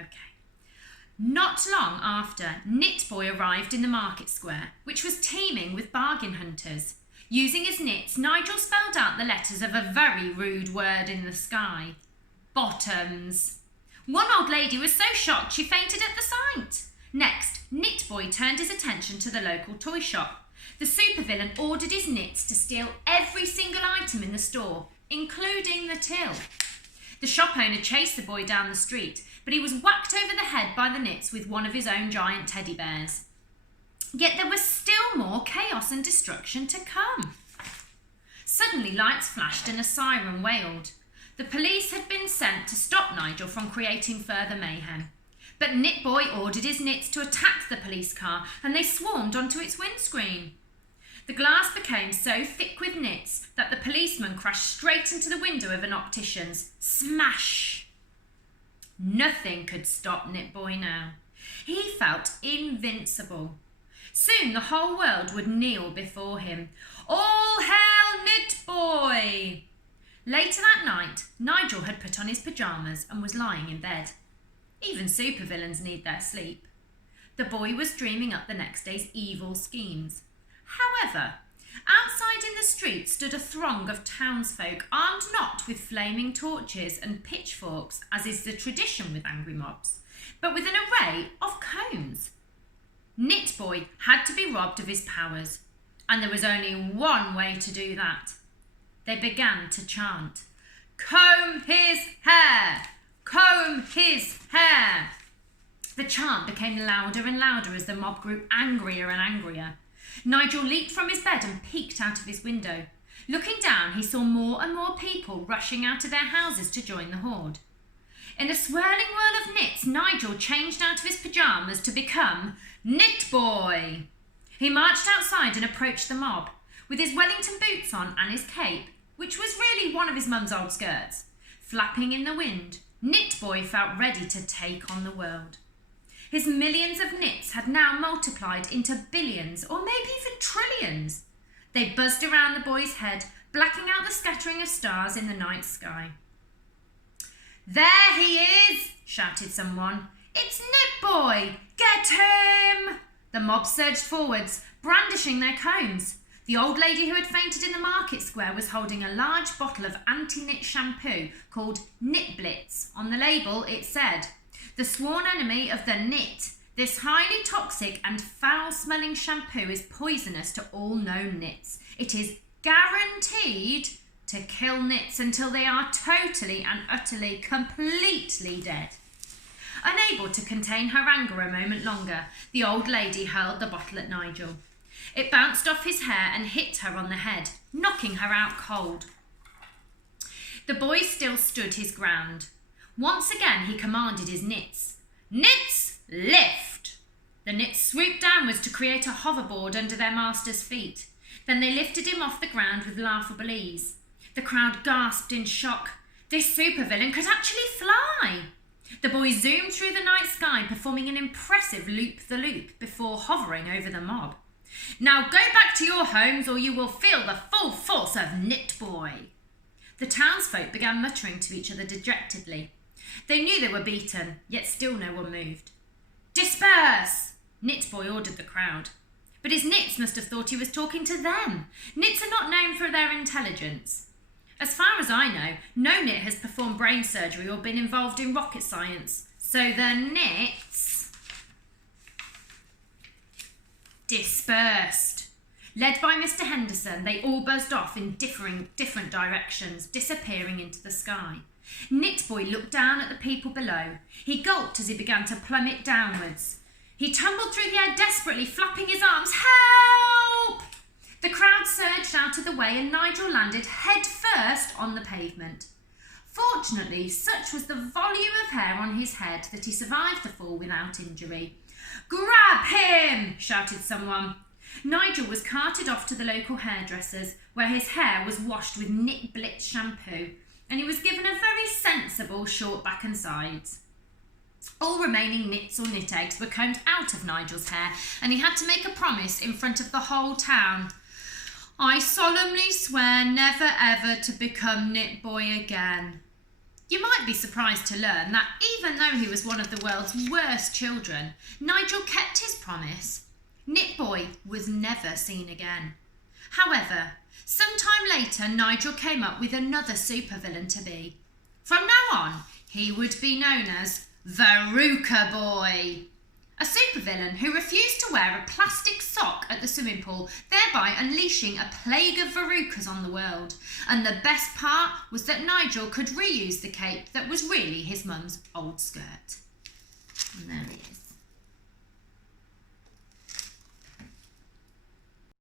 Okay. Not long after, Knit Boy arrived in the market square, which was teeming with bargain hunters. Using his nits, Nigel spelled out the letters of a very rude word in the sky. Bottoms. One old lady was so shocked she fainted at the sight. Next, Knit Boy turned his attention to the local toy shop. The supervillain ordered his nits to steal every single item in the store, including the till. The shop owner chased the boy down the street, but he was whacked over the head by the nits with one of his own giant teddy bears. Yet there was still more chaos and destruction to come. Suddenly lights flashed and a siren wailed. The police had been sent to stop Nigel from creating further mayhem. But Knit Boy ordered his nits to attack the police car and they swarmed onto its windscreen. The glass became so thick with nits that the policeman crashed straight into the window of an optician's. Smash! Nothing could stop Knit Boy now. He felt invincible. Soon the whole world would kneel before him. All hail Knit Boy! Later that night, Nigel had put on his pyjamas and was lying in bed. Even supervillains need their sleep. The boy was dreaming up the next day's evil schemes. However, outside in the street stood a throng of townsfolk armed not with flaming torches and pitchforks, as is the tradition with angry mobs, but with an array of combs. Knit Boy had to be robbed of his powers, and there was only one way to do that. They began to chant, "Comb his hair! Comb his hair!" The chant became louder and louder as the mob grew angrier and angrier. Nigel leaped from his bed and peeked out of his window. Looking down, he saw more and more people rushing out of their houses to join the horde. In a swirling whirl of nits, Nigel changed out of his pyjamas to become Knit Boy. He marched outside and approached the mob. With his Wellington boots on and his cape, which was really one of his mum's old skirts, flapping in the wind, Knit Boy felt ready to take on the world. His millions of nits had now multiplied into billions or maybe even trillions. They buzzed around the boy's head, blacking out the scattering of stars in the night sky. "There he is!" shouted someone. "It's Knit Boy! Get him!" The mob surged forwards, brandishing their combs. The old lady who had fainted in the market square was holding a large bottle of anti-knit shampoo called Knit Blitz. On the label it said, "The sworn enemy of the knit. This highly toxic and foul-smelling shampoo is poisonous to all known knits. It is guaranteed to kill knits until they are totally and utterly, completely dead." Unable to contain her anger a moment longer, the old lady hurled the bottle at Nigel. It bounced off his hair and hit her on the head, knocking her out cold. The boy still stood his ground. Once again he commanded his nits. "Nits, lift!" The nits swooped downwards to create a hoverboard under their master's feet. Then they lifted him off the ground with laughable ease. The crowd gasped in shock. This supervillain could actually fly. The boy zoomed through the night sky, performing an impressive loop-the-loop before hovering over the mob. "Now go back to your homes or you will feel the full force of Knit Boy." The townsfolk began muttering to each other dejectedly. They knew they were beaten, yet still no one moved. "Disperse!" Knit Boy ordered the crowd. But his nits must have thought he was talking to them. Nits are not known for their intelligence. As far as I know, no nit has performed brain surgery or been involved in rocket science. So the nits dispersed. Led by Mr. Henderson, they all buzzed off in different directions, disappearing into the sky. Knit Boy looked down at the people below. He gulped as he began to plummet downwards. He tumbled through the air desperately, flapping his arms. "Help!" The crowd surged out of the way and Nigel landed head first on the pavement. Fortunately, such was the volume of hair on his head that he survived the fall without injury. "Grab him!" shouted someone. Nigel was carted off to the local hairdresser's, where his hair was washed with Knit Blitz shampoo, and he was given a very sensible short back and sides. All remaining nits or knit eggs were combed out of Nigel's hair, and he had to make a promise in front of the whole town. "I solemnly swear never ever to become Knit Boy again." You might be surprised to learn that even though he was one of the world's worst children, Nigel kept his promise. Knit Boy was never seen again. However, sometime later Nigel came up with another supervillain to be. From now on, he would be known as Veruca Boy, a supervillain who refused to wear a plastic sock at the swimming pool, thereby unleashing a plague of verrucas on the world. And the best part was that Nigel could reuse the cape that was really his mum's old skirt. And there he is.